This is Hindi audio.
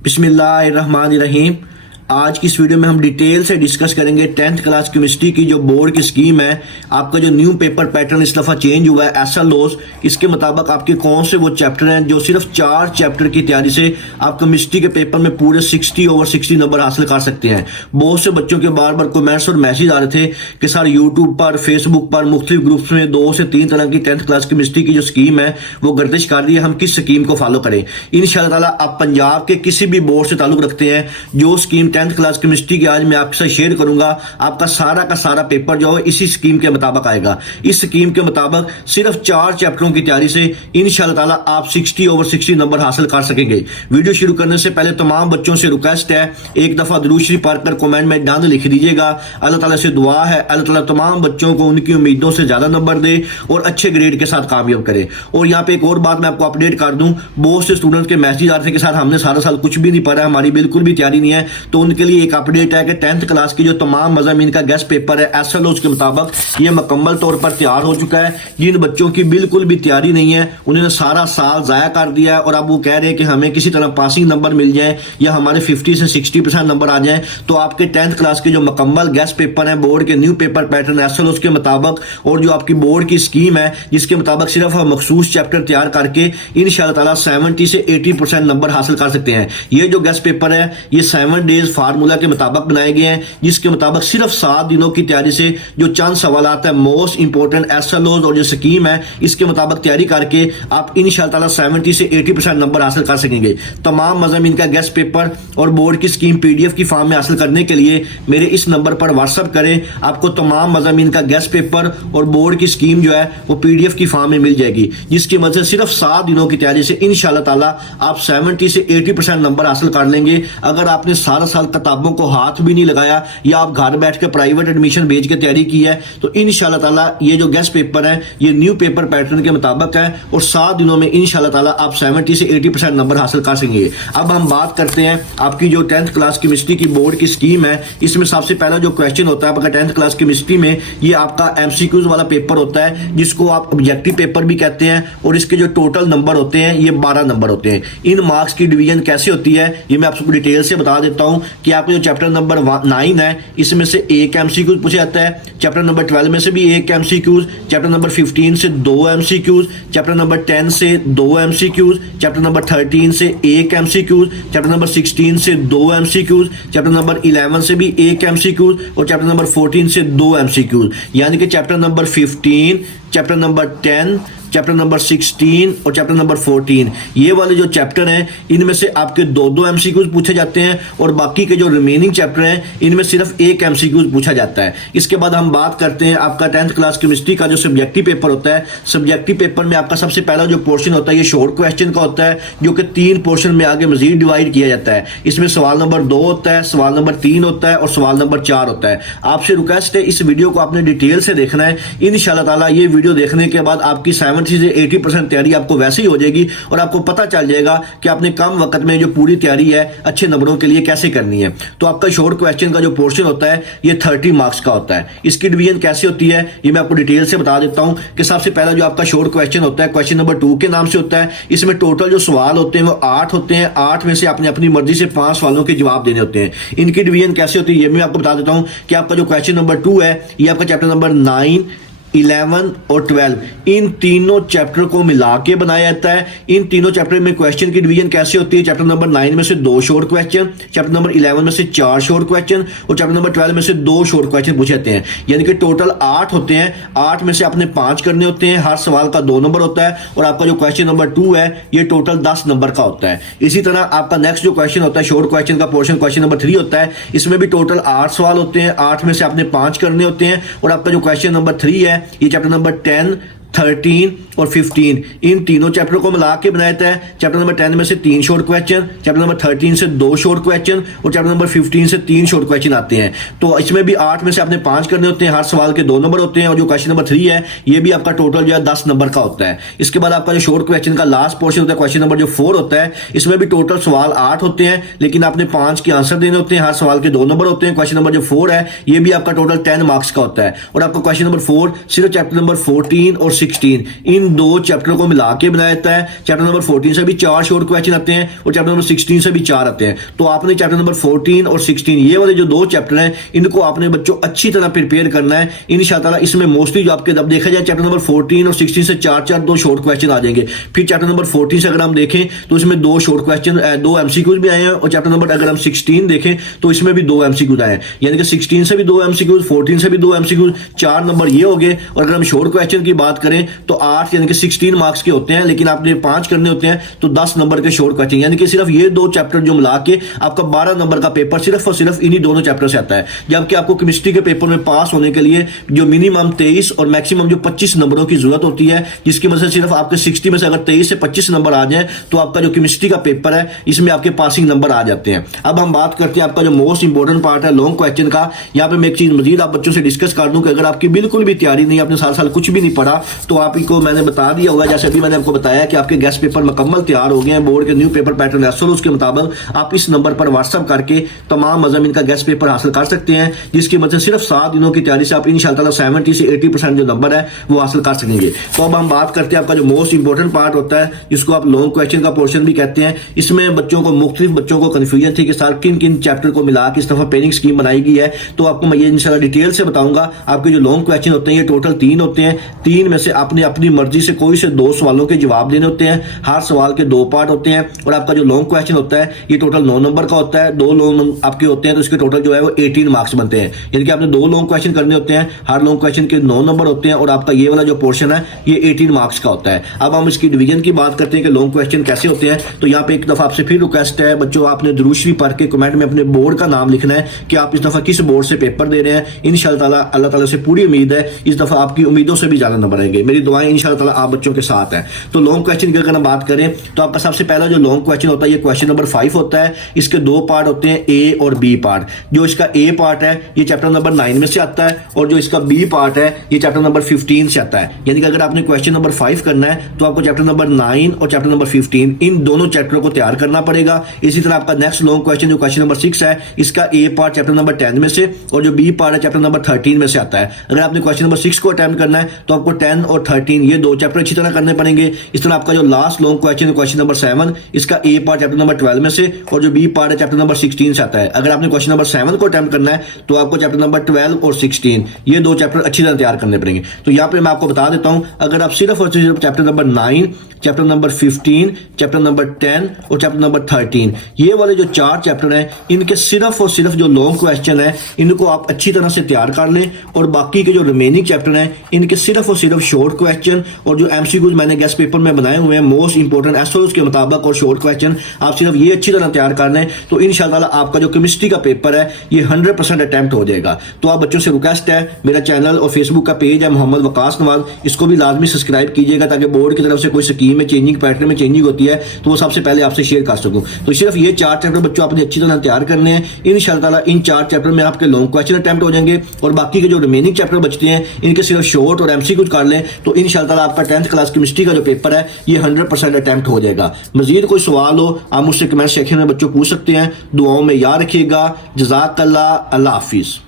बिस्मिल्लाहिर्रहमानिर्रहीम। आज की इस वीडियो में हम डिटेल से डिस्कस करेंगे 10th क्लास केमिस्ट्री की जो बोर्ड की स्कीम है। आपका जो न्यू पेपर पैटर्न इस दफ़ा चेंज हुआ है SLOs, इसके मुताबिक आपके कौन से वो चैप्टर हैं जो सिर्फ 4 चैप्टर की तैयारी से आप केमिस्ट्री के पेपर में पूरे 60 ओवर 60 नंबर हासिल कर सकते हैं। बहुत से बच्चों के बार बार कमेंट्स और मैसेज आ रहे थे कि सर यूट्यूब पर, फेसबुक पर, मुख्तलिफ ग्रुप्स में 2 से 3 तरह की 10th क्लास केमिस्ट्री की जो स्कीम है वो गर्दिश कर रही है, हम किस स्कीम को फॉलो करें। इंशाअल्लाह ताला आप पंजाब के किसी भी बोर्ड से ताल्लुक रखते हैं, जो स्कीम 10th क्लास केमिस्ट्री की आज मैं आपके साथ शेयर करूंगा, आपका सारा का सारा पेपर जो है इसी स्कीम के मुताबिक आएगा। इस स्कीम के मुताबिक सिर्फ 4 चैप्टरों की तैयारी से इंशाअल्लाह ताला आप 60 ओवर 60 नंबर हासिल कर सकेंगे। वीडियो शुरू करने से पहले तमाम बच्चों से रिक्वेस्ट है, एक दफा दुरूद शरीफ पढ़कर कमेंट में डन लिख दीजिएगा। अल्लाह ताला से दुआ है अल्लाह ताला तमाम बच्चों को उनकी उम्मीदों से ज्यादा नंबर दे और अच्छे ग्रेड के साथ कामयाब करे। और यहाँ पे एक और बात मैं आपको अपडेट कर दूं, बहुत से स्टूडेंट्स के मैसेज आ रहे थे कि सर हमने सारा साल कुछ भी नहीं पढ़ा, हमारी बिल्कुल भी तैयारी नहीं है। तो उनके लिए एक अपडेट है कि 10th क्लास की जो तमाम मज़ामीन का गेस्ट पेपर है SLOs के मुताबिक ये मुकम्मल तौर पर तैयार हो चुका है। जिन बच्चों की बिल्कुल भी तैयारी नहीं है उन्होंने सारा साल जाया कर दिया है और अब वो कह रहे हैं कि हमें किसी तरह पासिंग नंबर मिल जाए या हमारे 50 से 60% नंबर आ जाए, तो आपके 10th क्लास के जो मुकम्मल गेस्ट पेपर है बोर्ड के न्यू पेपर पैटर्न SLOs के मुताबिक और जो आपकी बोर्ड की स्कीम है जिसके मुताबिक सिर्फ हम मखसूस चैप्टर तैयार करके इंशाअल्लाह ताला 70 से 80% नंबर हासिल कर सकते हैं। ये जो गेस्ट पेपर है ये 7 डेज फार्मूला के मुताबिक बनाए गए हैं, जिसके मुताबिक सिर्फ 7 दिनों की तैयारी से जो चंद सवाल है मोस्ट इंपोर्टेंट SLOs और जो स्कीम है इसके मुताबिक तैयारी करके आप इंशाअल्लाह ताला 70 से 80% नंबर हासिल कर सकेंगे। तमाम मज़ामीन का गेस्ट पेपर और बोर्ड की स्कीम PDF की फॉर्म में हासिल करने के लिए मेरे इस नंबर पर व्हाट्सअप करें, आपको तमाम मज़ामीन का गेस्ट पेपर और बोर्ड की स्कीम जो है वो PDF की फॉर्म में मिल जाएगी, जिसकी मदद से सिर्फ 7 दिनों की तैयारी से इंशाअल्लाह ताला आप 70 से 80% नंबर हासिल कर लेंगे। अगर आपने सारा साल किताबों को हाथ भी नहीं लगाया या आप घर बैठ के प्राइवेट एडमिशन भेज के तैयारी की है तो इंशाअल्लाह ताला ये जो गेस्ट पेपर है ये न्यू पेपर पैटर्न के मुताबिक है और 7 दिनों में इंशाअल्लाह ताला आप 70 से 80% नंबर हासिल कर सकेंगे। अब हम बात करते हैं आपकी जो 10th क्लास केमिस्ट्री की बोर्ड की स्कीम है। इसमें सबसे पहला जो क्वेश्चन होता है आपका 10th क्लास केमिस्ट्री में, ये आपका MCQs वाला पेपर होता है जिसको आप ऑब्जेक्टिव पेपर भी कहते हैं और इसके जो टोटल नंबर होते हैं ये 12 नंबर होते हैं। इन मार्क्स की डिवीजन कैसे होती है ये मैं आपको डिटेल से बता देता हूं कि आपका जो चैप्टर नंबर 9 है इसमें से एक MCQs पूछा जाता है, चैप्टर नंबर 12 में से भी एक MCQs, चैप्टर नंबर 15 से 2 MCQs, चैप्टर नंबर 10 से 2 MCQs, चैप्टर नंबर 13 से एक MCQs, चैप्टर नंबर 16 से 2 MCQs, चैप्टर नंबर 11 से भी एक MCQs और चैप्टर नंबर 14 से 2 MCQs। यानी कि chapter number 15, chapter number 10, chapter number 16 और चैप्टर नंबर 14 ये वाले जो चैप्टर हैं इनमें से आपके 2-2 MCQs पूछे जाते हैं और बाकी के जो रिमेनिंग चैप्टर हैं इनमें सिर्फ एक MCQs पूछा जाता है। इसके बाद हम बात करते हैं आपका 10th क्लास केमिस्ट्री का जो सब्जेक्टिव पेपर होता है। सब्जेक्टिव पेपर में आपका सबसे पहला जो पोर्शन होता है ये शॉर्ट क्वेश्चन का होता है, जो कि 3 पोर्शन में आगे मजीद डिवाइड किया जाता है। इसमें सवाल नंबर 2 होता है, सवाल नंबर 3 होता है और सवाल नंबर 4 होता है। आपसे रिक्वेस्ट है इस वीडियो को आपने डिटेल से देखना है। इंशाअल्लाह ताला ये वीडियो देखने के बाद आपकी 70 से 80% तैयारी आपको वैसे ही हो जाएगी और आपको पता चल जाएगा कि आपने कम वक्त में जो पूरी तैयारी है अच्छे नंबरों के लिए कैसे करनी है। तो आपका शॉर्ट क्वेश्चन का जो पोर्शन होता है ये 30 मार्क्स का होता है। इसकी डिवीजन कैसे होती है ये मैं आपको डिटेल से बता देता हूं कि सबसे पहला जो आपका शॉर्ट क्वेश्चन होता है क्वेश्चन नंबर 2 के नाम से होता है। इसमें टोटल जो सवाल होते हैं वो 8 होते हैं। 8 में से आपने अपनी मर्जी से 5 सवालों के जवाब देने होते हैं। इनकी डिवीजन कैसे होती है ये मैं आपको बता देता हूं कि आपका जो क्वेश्चन नंबर 2 है ये आपका चैप्टर नंबर 9, 11 और 12 इन तीनों चैप्टर को मिला के बनाया जाता है। इन तीनों चैप्टर में क्वेश्चन की डिवीजन कैसे होती है, चैप्टर नंबर 9 में से 2 शॉर्ट क्वेश्चन, चैप्टर नंबर 11 में से 4 शॉर्ट क्वेश्चन और चैप्टर नंबर 12 में से 2 शॉर्ट क्वेश्चन पूछे जाते हैं। यानी कि टोटल 8 होते हैं। 8 में से आपने 5 करने होते हैं, हर सवाल का 2 नंबर होता है और आपका जो क्वेश्चन नंबर 2 है ये टोटल 10 नंबर का होता है। इसी तरह आपका नेक्स्ट जो क्वेश्चन होता है शॉर्ट क्वेश्चन का पोर्शन क्वेश्चन नंबर 3 होता है। इसमें भी टोटल 8 सवाल होते हैं। 8 में से आपने 5 करने होते हैं और आपका जो क्वेश्चन नंबर 3 है ये चैप्टर नंबर 10, 13 और 15 इन तीनों चैप्टर को मिला के बनाया जाता है। चैप्टर नंबर 10 में से 3 शॉर्ट क्वेश्चन, चैप्टर नंबर 13 से 2 शॉर्ट क्वेश्चन और चैप्टर नंबर 15 से 3 शॉर्ट क्वेश्चन आते हैं। तो इसमें भी 8 में से आपने 5 करने होते हैं, हर सवाल के 2 नंबर होते हैं और जो क्वेश्चन नंबर 3 है ये भी आपका टोटल जो है 10 नंबर का होता है। इसके बाद आपका जो शॉर्ट क्वेश्चन का लास्ट पोर्शन होता है क्वेश्चन नंबर जो 4 होता है, इसमें भी टोटल सवाल 8 होते हैं लेकिन आपने 5 के आंसर देने होते हैं, हर सवाल के 2 नंबर होते हैं। क्वेश्चन नंबर जो 4 है ये भी आपका टोटल 10 मार्क्स का होता है और आपका क्वेश्चन नंबर 4 सिर्फ चैप्टर नंबर 14 और 16, इन दो चैप्टर को मिला के बनाया जाता है। चैप्टर नंबर 14 से भी 4 शॉर्ट क्वेश्चन आते हैं और चैप्टर नंबर 16 से भी 4 आते हैं। तो आपने चैप्टर नंबर 14 और 16 ये वाले जो दो चैप्टर हैं इनको आपने बच्चों अच्छी तरह प्रिपेयर करना है। इंशाल्लाह इसमें मोस्टली जो आपके, अब देखा जाए चैप्टर नंबर 14 और 16 से 4 दो शॉर्ट क्वेश्चन आ जाएंगे। फिर चैप्टर नंबर 14 से अगर हम देखें तो इसमें दो शॉर्ट क्वेश्चन, दो एमसीक्यूज भी आए हैं, और चैप्टर नंबर अगर हम 16 देखें तो इसमें भी दो एमसीक्यूज आए हैं, यानी कि 16 से भी दो एमसीक्यूज, 14 से भी दो एमसीक्यूज, 4 नंबर ये हो गए। और अगर हम शॉर्ट क्वेश्चन की बात करें तो 8 यानी कि 16 मार्क्स के होते हैं, लेकिन आपने 5 करने होते हैं तो 10 नंबर के शॉर्ट क्वेश्चन, यानी कि सिर्फ ये दो चैप्टर जो मिला के आपका 12 नंबर का पेपर सिर्फ और सिर्फ इन्हीं दोनों चैप्टर से आता है। जबकि आपको केमिस्ट्री के पेपर में पास होने के लिए जो मिनिमम 23 और मैक्सिमम जो 25 नंबरों की जरूरत होती है, जिसकी वजह से सिर्फ आपके 60 में से अगर 23 से 25 नंबर आ जाए तो आपका जो केमिस्ट्री का पेपर है इसमें आपके पासिंग नंबर आ जाते हैं। अब हम बात करते हैं आपका जो मोस्ट इंपॉर्टेंट पार्ट है लॉन्ग क्वेश्चन का। यहाँ पे मैं एक चीज मजीद आप बच्चों से डिस्कस कर दूं कि अगर आपकी बिल्कुल भी तैयारी नहीं, आपने साल कुछ भी नहीं पढ़ा, तो आपको मैंने बता दिया होगा, जैसे अभी मैंने आपको बताया कि आपके गेस्ट पेपर मुकम्मल तैयार हो गए हैं। बोर्ड के न्यू पेपर पैटर्न एसओएस के मुताबिक आप इस नंबर पर व्हाट्सएप करके तमाम मज़ामीन का गेस्ट पेपर हासिल कर सकते हैं, जिसकी वजह से सिर्फ 7 दिनों की तैयारी से आप इंशाल्लाह 70 से 80% जो नंबर है वो हासिल कर सकेंगे। तो अब हम बात करते हैं आपका जो मोस्ट इंपॉर्टेंट पार्ट होता है, जिसको आप लॉन्ग क्वेश्चन का पोर्शन भी कहते हैं। इसमें बच्चों को, मुख्तलिफ बच्चों को कंफ्यूजन थी कि सर किन किन चैप्टर को मिला के इस दफा पेनिंग स्कीम बनाई गई है, तो आपको मैं ये इंशाल्लाह डिटेल से बताऊंगा। आपके जो लॉन्ग क्वेश्चन होते हैं ये टोटल 3 होते हैं। 3 में से आपने अपनी मर्जी से कोई से 2 सवालों के जवाब देने होते हैं। हर सवाल के 2 पार्ट होते हैं और आपका जो लॉन्ग क्वेश्चन होता है ये टोटल 9 नंबर का होता है। 2 लॉन्ग आपके होते हैं तो इसके टोटल जो है वो 18 मार्क्स बनते हैं, यानी कि आपने 2 लॉन्ग क्वेश्चन करने होते हैं। हर लॉन्ग क्वेश्चन के 9 नंबर होते हैं और आपका ये वाला जो पोर्शन है ये 18 मार्क्स का होता है। अब हम इसकी डिवीजन की बात करते हैं कि लॉन्ग क्वेश्चन कैसे होते हैं। तो यहाँ पे एक दफा आपसे फिर रिक्वेस्ट है बच्चों, आपने दुरूद शरीफ पढ़ के कमेंट में अपने बोर्ड का नाम लिखना है कि आप इस दफा किस बोर्ड से पेपर दे रहे हैं। इंशाल्लाह अल्लाह ताला से पूरी उम्मीद है इस दफा आपकी उम्मीदों से भी ज्यादा नंबर आएंगे। मेरी दुआएं इंशाल्लाह आप बच्चों के साथ हैं। तो लॉन्ग क्वेश्चन की अगर हम बात करें तो आपका सबसे पहला जो लॉन्ग क्वेश्चन होता है ये क्वेश्चन नंबर 5 होता है। इसके 2 पार्ट होते हैं, ए और बी पार्ट। जो इसका ए पार्ट है ये चैप्टर नंबर 9 में से आता है और जो इसका बी पार्ट है ये चैप्टर नंबर 15 से आता है। यानी कि अगर आपने क्वेश्चन नंबर 5 करना है तो आपको चैप्टर नंबर 9 और चैप्टर नंबर 15 इन दोनों चैप्टरों को तैयार करना पड़ेगा। इसी तरह आपका नेक्स्ट लॉन्ग क्वेश्चन जो क्वेश्चन नंबर 6 है, इसका ए पार्ट चैप्टर नंबर 10 में से और जो बी पार्ट है चैप्टर नंबर 13 में से आता है। अगर आपने क्वेश्चन नंबर 6 को अटेम्प्ट करना है तो आपको 10 और 13 ये 2 चैप्टर अच्छी तरह करने पड़ेंगे। इस तरह आपका जो last long question question number 7, इसका ए पार्ट चैप्टर नंबर 12 में से और जो बी पार्ट है चैप्टर नंबर 16 से आता है। अगर आपने क्वेश्चन नंबर 7 को अटेम्प्ट करना है तो आपको चैप्टर नंबर 12 और 16 ये 2 चैप्टर अच्छी तरह तैयार करने पड़ेंगे। तो यहाँ पे मैं आपको बता देता हूं, अगर आप सिर्फ और सिर्फ chapter number 9, chapter number 15, chapter number 10 और चैप्टर नंबर 13 ये वाले जो 4 चैप्टर हैं इनके सिर्फ और सिर्फ जो लॉन्ग क्वेश्चन है इनको आप अच्छी तरह से तैयार कर लें और बाकी के जो रिमेनिंग चैप्टर हैं इनके सिर्फ और सिर्फ शॉर्ट क्वेश्चन और जो एमसीक्यूज मैंने गेस्ट पेपर में बनाए हुए हैं मोस्ट इंपोर्टेंट एसओएस के मुताबिक और शॉर्ट क्वेश्चन आप सिर्फ ये अच्छी तरह तैयार कर लें तो इंशाल्लाह आपका जो केमिस्ट्री का पेपर है ये 100% अटेम्प्ट हो जाएगा। तो आप बच्चों से रिक्वेस्ट है, मेरा चैनल और फेसबुक का पेज है मोहम्मद वकास नवाज, इसको भी लाजमी सब्सक्राइब कीजिएगा ताकि बोर्ड की तरफ से कोई स्कीम में चेंजिंग, पैटर्न में चेंजिंग होती है तो वो सबसे पहले आपसे शेयर कर सकूं। तो सिर्फ ये 4 चैप्टर बच्चों आपने अच्छी तरह तैयार करने हैं। इंशाल्लाह इन 4 चैप्टर में आपके लॉन्ग क्वेश्चन अटेम्प्ट हो जाएंगे और बाकी के जो रिमेनिंग चैप्टर बचते हैं इनके सिर्फ शॉर्ट और एमसीक्यू कर लें तो इंशाल्लाह आपका 10th क्लास केमिस्ट्री का जो पेपर है ये 100% अटेम्प्ट हो जाएगा। मजीद कोई सवाल हो आप मुझसे कमेंट सेक्शन में बच्चों पूछ सकते हैं। दुआओं में याद रखिएगा। जज़ाकल्लाह, अल्लाह हाफिज।